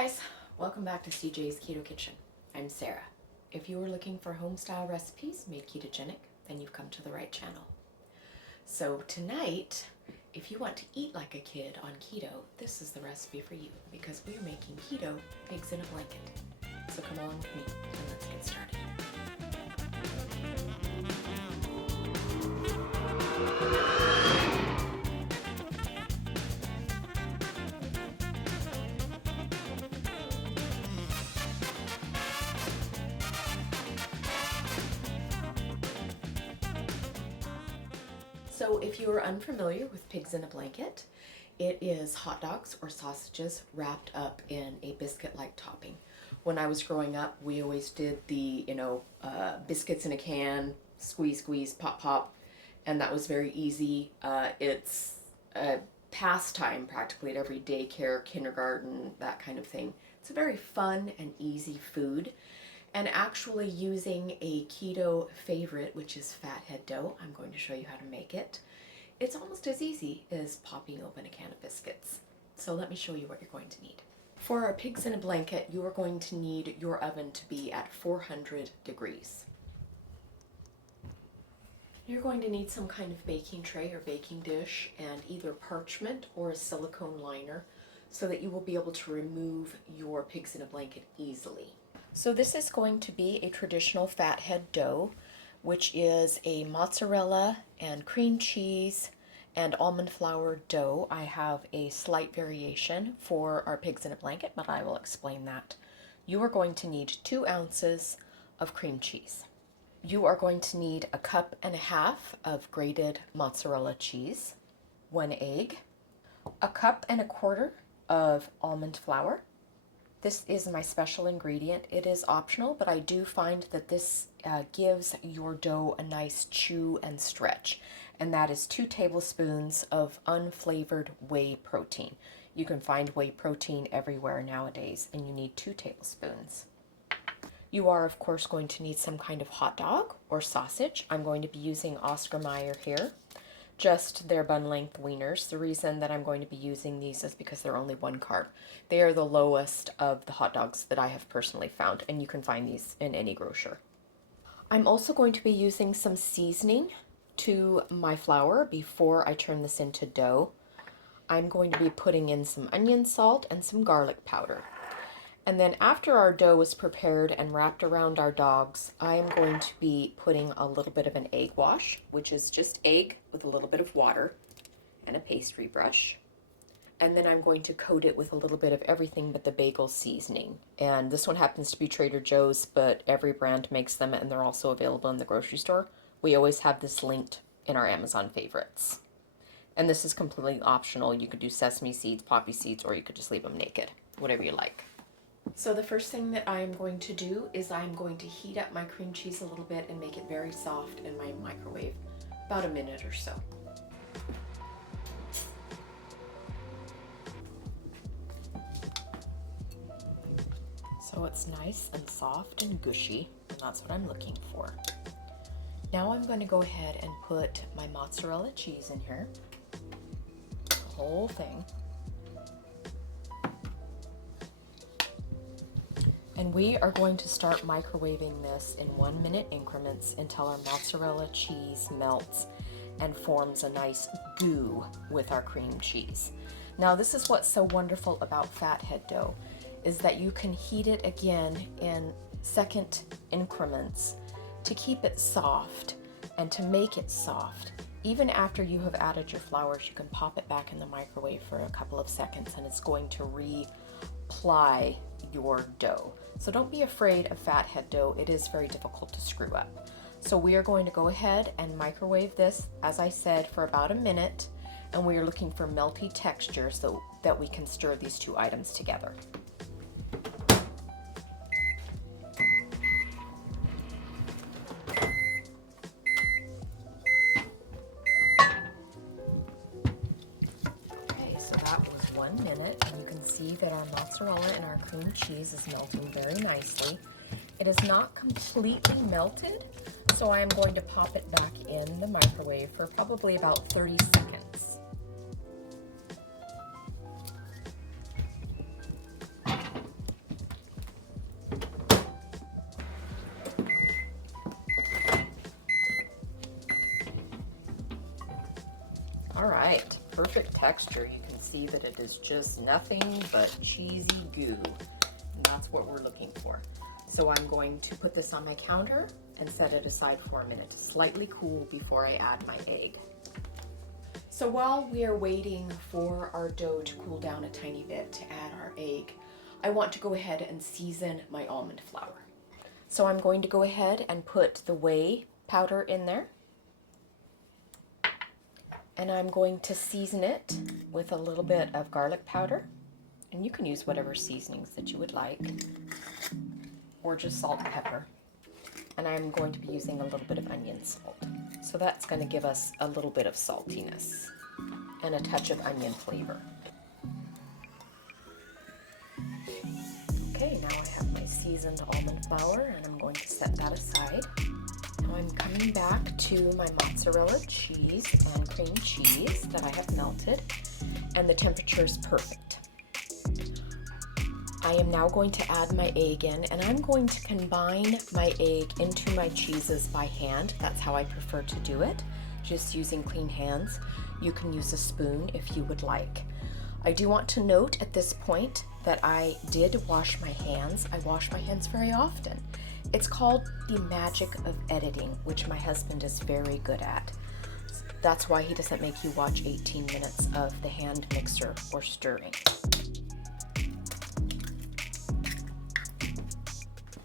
guys, welcome back to CJ's Keto Kitchen. I'm Sarah. If you are looking for home-style recipes made ketogenic, then you've come to the right channel. So tonight, if you want to eat like a kid on keto, this is the recipe for you because we are making keto pigs in a blanket. So come along with me and let's get started. So if you are unfamiliar with pigs in a blanket, it is hot dogs or sausages wrapped up in a biscuit-like topping. When I was growing up, we always did the, biscuits in a can, squeeze, squeeze, pop, pop, and that was very easy. It's a pastime practically at every daycare, kindergarten, that kind of thing. It's a very fun and easy food. And actually using a keto favorite, which is fathead dough, I'm going to show you how to make it. It's almost as easy as popping open a can of biscuits. So let me show you what you're going to need. For our pigs in a blanket, you are going to need your oven to be at 400 degrees. You're going to need some kind of baking tray or baking dish and either parchment or a silicone liner so that you will be able to remove your pigs in a blanket easily. So this is going to be a traditional fathead dough, which is a mozzarella and cream cheese and almond flour dough. I have a slight variation for our pigs in a blanket, but I will explain that. You are going to need 2 ounces of cream cheese. You are going to need 1.5 cups of grated mozzarella cheese, 1 egg, 1.25 cups of almond flour. This is my special ingredient. It is optional, but I do find that this gives your dough a nice chew and stretch. And that is 2 tablespoons of unflavored whey protein. You can find whey protein everywhere nowadays, and you need 2 tablespoons. You are, of course, going to need some kind of hot dog or sausage. I'm going to be using Oscar Mayer here. Just their bun length wieners. The reason that I'm going to be using these is because they're only 1 carb. They are the lowest of the hot dogs that I have personally found, and you can find these in any grocer. I'm also going to be using some seasoning to my flour before I turn this into dough. I'm going to be putting in some onion salt and some garlic powder. And then after our dough is prepared and wrapped around our dogs, I am going to be putting a little bit of an egg wash, which is just egg with a little bit of water and a pastry brush. And then I'm going to coat it with a little bit of everything but the bagel seasoning. And this one happens to be Trader Joe's, but every brand makes them and they're also available in the grocery store. We always have this linked in our Amazon favorites. And this is completely optional. You could do sesame seeds, poppy seeds, or you could just leave them naked, whatever you like. So the first thing that I am going to do is I'm going to heat up my cream cheese a little bit and make it very soft in my microwave, about a minute or so. So it's nice and soft and gushy, and that's what I'm looking for. Now I'm going to go ahead and put my mozzarella cheese in here, the whole thing. And we are going to start microwaving this in 1-minute increments until our mozzarella cheese melts and forms a nice goo with our cream cheese. Now this is what's so wonderful about fathead dough, is that you can heat it again in second increments to keep it soft and to make it soft. Even after you have added your flours, you can pop it back in the microwave for a couple of seconds and it's going to reapply your dough. So don't be afraid of fathead dough. It is very difficult to screw up. So we are going to go ahead and microwave this, as I said, for about a minute, and we are looking for melty texture so that we can stir these 2 items together. That was 1 minute, and you can see that our mozzarella and our cream cheese is melting very nicely. It is not completely melted, so I am going to pop it back in the microwave for probably about 30 seconds. perfect texture. You can see that it is just nothing but cheesy goo. And that's what we're looking for. So I'm going to put this on my counter and set it aside for a minute to slightly cool before I add my egg. So while we are waiting for our dough to cool down a tiny bit to add our egg, I want to go ahead and season my almond flour. So I'm going to go ahead and put the whey powder in there. And I'm going to season it with a little bit of garlic powder. And you can use whatever seasonings that you would like, or just salt and pepper. And I'm going to be using a little bit of onion salt. So that's going to give us a little bit of saltiness and a touch of onion flavor. Okay, now I have my seasoned almond flour and I'm going to set that aside. Now I'm coming back to my mozzarella cheese and cream cheese that I have melted, and the temperature is perfect. I am now going to add my egg in, and I'm going to combine my egg into my cheeses by hand. That's how I prefer to do it, just using clean hands. You can use a spoon if you would like. I do want to note at this point that I did wash my hands. I wash my hands very often. It's called the magic of editing, which my husband is very good at. That's why he doesn't make you watch 18 minutes of the hand mixer or stirring.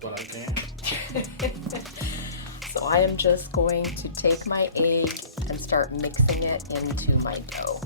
But I can. So I am just going to take my egg and start mixing it into my dough.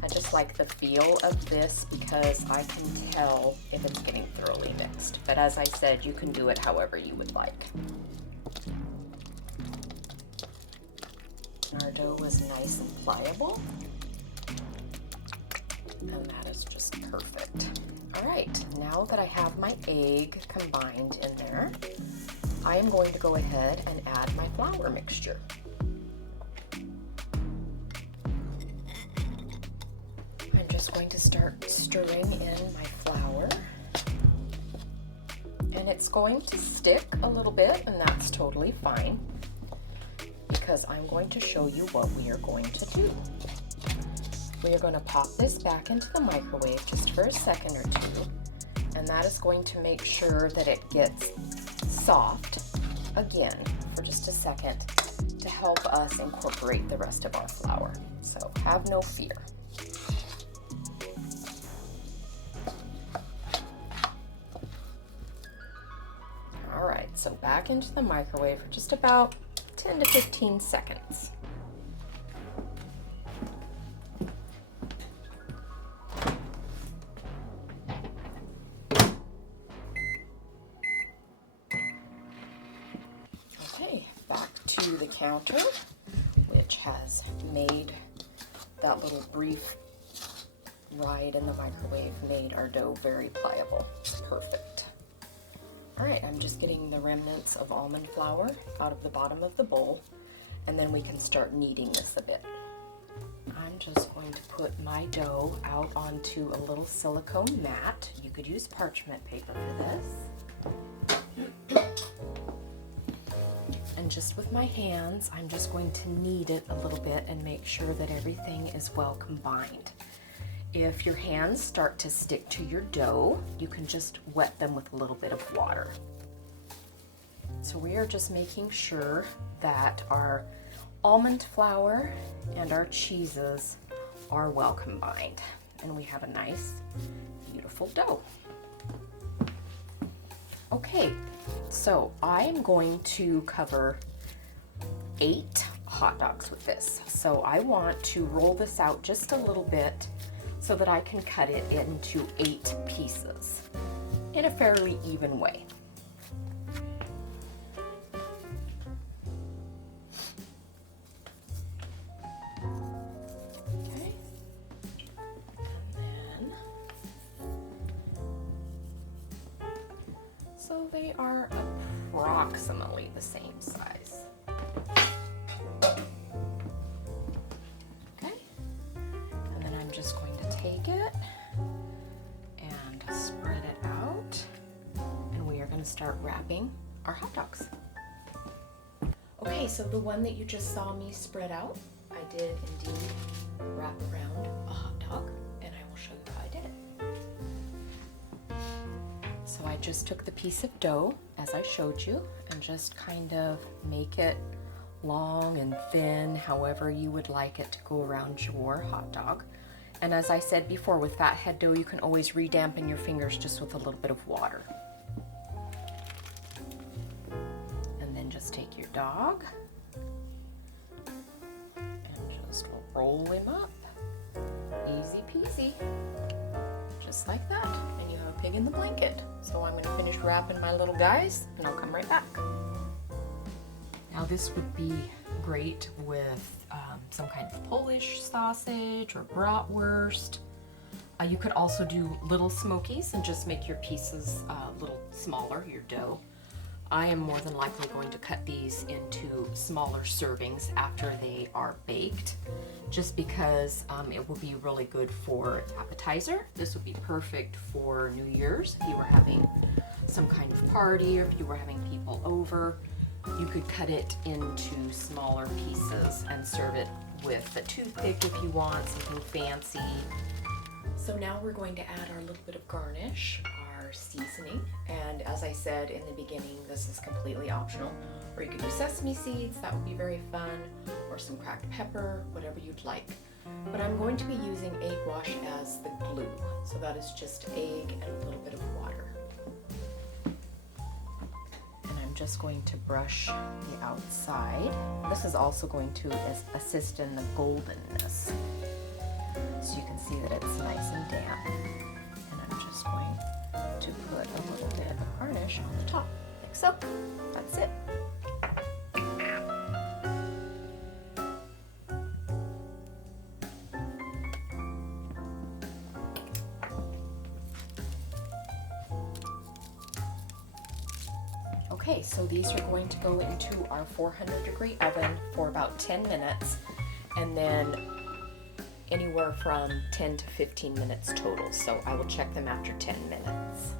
I just like the feel of this because I can tell if it's getting thoroughly mixed. But as I said, you can do it however you would like. Our dough is nice and pliable. And that is just perfect. All right, now that I have my egg combined in there, I am going to go ahead and add my flour mixture. I'm just going to start stirring in my flour. And it's going to stick a little bit, and that's totally fine, because I'm going to show you what we are going to do. We are going to pop this back into the microwave just for a second or two, and that is going to make sure that it gets soft again for just a second to help us incorporate the rest of our flour. So have no fear. All right, so back into the microwave for just about 10 to 15 seconds. Okay, back to the counter, which has made that little brief ride in the microwave, made our dough very pliable. It's perfect. All right, I'm just getting the remnants of almond flour out of the bottom of the bowl, and then we can start kneading this a bit. I'm just going to put my dough out onto a little silicone mat. You could use parchment paper for this. And just with my hands, I'm just going to knead it a little bit and make sure that everything is well combined. If your hands start to stick to your dough, you can just wet them with a little bit of water. So we are just making sure that our almond flour and our cheeses are well combined, and we have a nice, beautiful dough. Okay, so I am going to cover 8 hot dogs with this. So I want to roll this out just a little bit so that I can cut it into 8 pieces in a fairly even way. Okay, and then, so they are approximately the same size. Okay, and then I'm just going to take it and spread it out, and we are going to start wrapping our hot dogs. Okay, so the one that you just saw me spread out, I did indeed wrap around a hot dog, and I will show you how I did it. So I just took the piece of dough, as I showed you, and just kind of make it long and thin, however you would like it to go around your hot dog. And as I said before, with fathead dough, you can always re-dampen your fingers just with a little bit of water. And then just take your dog and just roll him up. Easy peasy. Just like that. And you have a pig in the blanket. So I'm going to finish wrapping my little guys, and I'll come right back. Now this would be great with some kind of Polish sausage or bratwurst. You could also do little smokies and just make your pieces a little smaller, your dough. I am more than likely going to cut these into smaller servings after they are baked, just because it will be really good for appetizer. This would be perfect for New Year's if you were having some kind of party or if you were having people over. You could cut it into smaller pieces and serve it with a toothpick if you want, something fancy. So now we're going to add our little bit of garnish, our seasoning, and as I said in the beginning, this is completely optional. Or you could do sesame seeds, that would be very fun, or some cracked pepper, whatever you'd like. But I'm going to be using egg wash as the glue, so that is just egg and a little bit of water. Just going to brush the outside. This is also going to assist in the goldenness. So you can see that it's nice and damp. And I'm just going to put a little bit of garnish on the top, like so. That's it. Okay, so these are going to go into our 400-degree oven for about 10 minutes, and then anywhere from 10 to 15 minutes total. So I will check them after 10 minutes.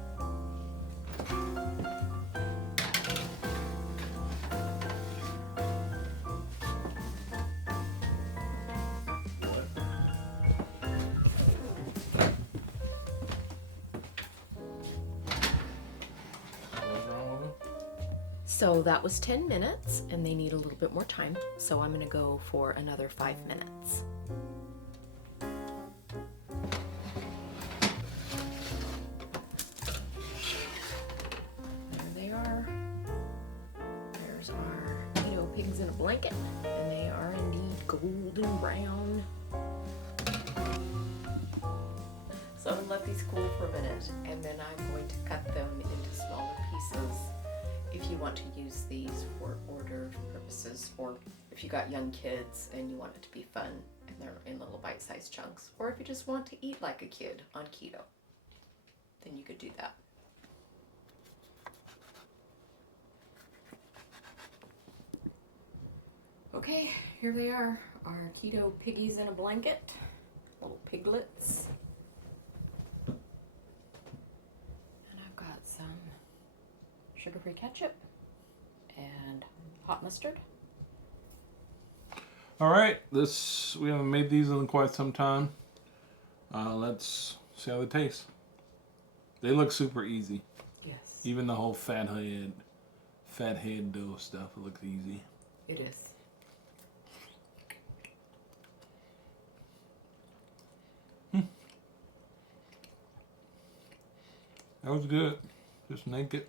So that was 10 minutes, and they need a little bit more time, so I'm going to go for another 5 minutes. There they are. There's our Keto pigs in a blanket, and they are indeed golden brown. So I'm going to let these cool for a minute, and then I'm going to cut them into smaller pieces. If you want to use these for hors d'oeuvre purposes, or if you got young kids and you want it to be fun and they're in little bite-sized chunks, or if you just want to eat like a kid on keto, then you could do that. Okay, here they are, our keto piggies in a blanket, little piglets. And I've got some sugar-free ketchup and hot mustard. All right, we haven't made these in quite some time. Let's see how they taste. They look super easy. Yes. Even the whole fathead dough stuff, it looks easy. It is. That was good. Just naked.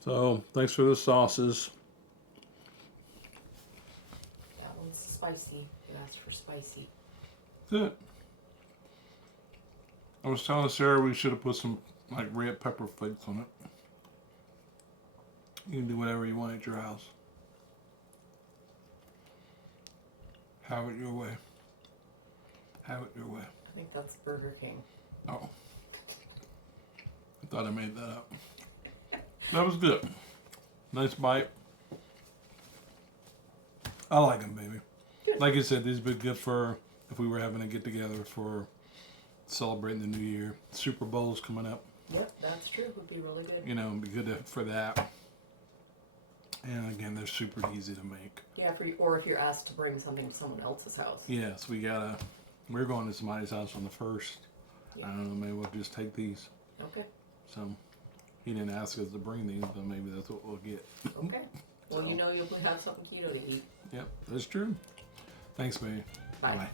So, thanks for the sauces. That one's spicy. You asked for spicy. Good. I was telling Sarah we should have put some like red pepper flakes on it. You can do whatever you want at your house. Have it your way. Have it your way. I think that's Burger King. Oh. I thought I made that up. That was good. Nice bite. I like them, baby. Good. Like you said, these would be good for if we were having a get together for celebrating the new year. Super Bowl's coming up. Yep, that's true. Would be really good. You know, it'd be good for that. And again, they're super easy to make. Yeah, or if you're asked to bring something to someone else's house. Yes, we're going to somebody's house on the 1st. Yeah. I don't know, maybe we'll just take these. Okay. So, he didn't ask us to bring these, but maybe that's what we'll get. Okay. Well, So. you'll have something keto to eat. Yep, that's true. Thanks, baby. Bye. Bye.